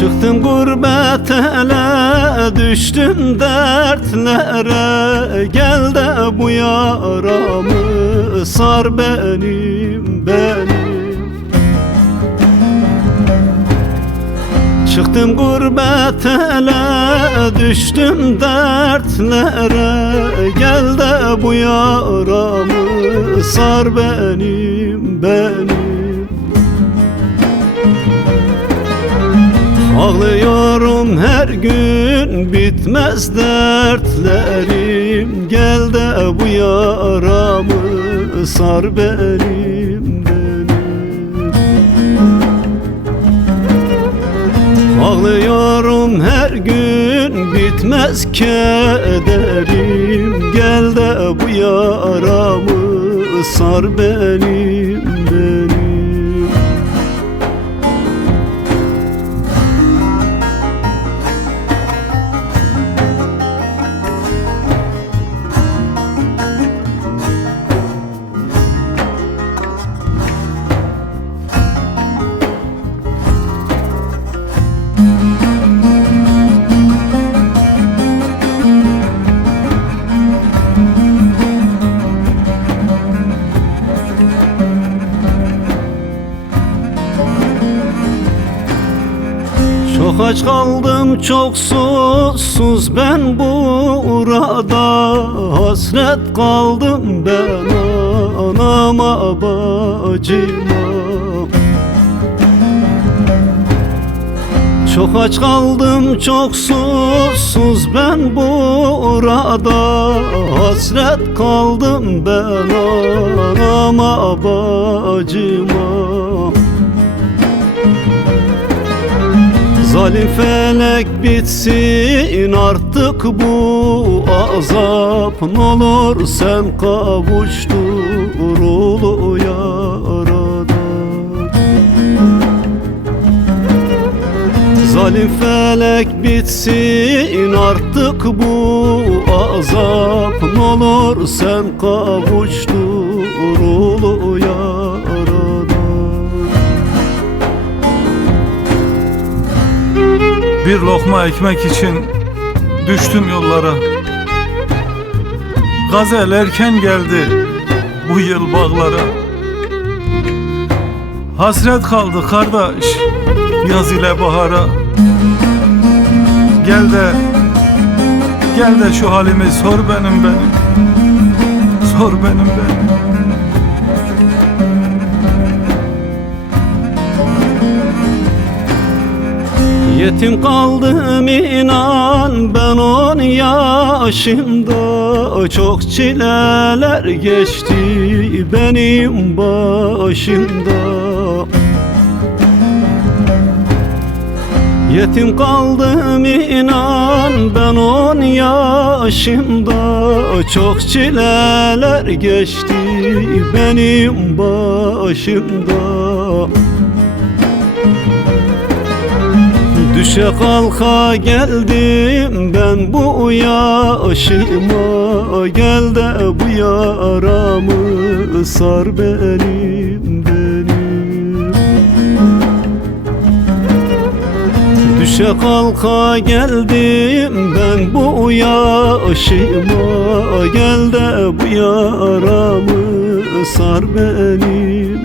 Çıktım gurbet ele, düştüm dertlere. Gel de bu yaramı sar benim. Çıktım gurbet ele, düştüm dertlere. Gel de bu yaramı sar benim. Ağlıyorum her gün, bitmez dertlerim. Gel de bu yaramı sar benim. Ağlıyorum her gün, bitmez kederim. Gel de bu yaramı sar benim. Çok aç kaldım, çok susuz ben burada. Hasret kaldım ben anama bacıma. Çok aç kaldım, çok susuz ben burada. Hasret kaldım ben anama bacıma. Zalim felek bitsin artık bu azap. N'olur sen kavuştur ulu yaradan. Zalim felek bitsin artık bu azap. N'olur sen kavuştur ulu yaradan. Bir lokma ekmek için düştüm yollara. Gazel erken geldi bu yıl bağlara. Hasret kaldı kardeş yaz ile bahara. Gel de şu halimi sor benim. Sor benim. Yetim kaldım inan ben 10 yaşımda. Çok çileler geçti benim başımda. Yetim kaldım inan ben 10 yaşımda. Çok çileler geçti benim başımda. Düşe kalka geldim ben bu yaşıma. Gel de bu yaramı sar benim. Düşe kalka geldim ben bu yaşıma. Gel de bu yaramı sar benim.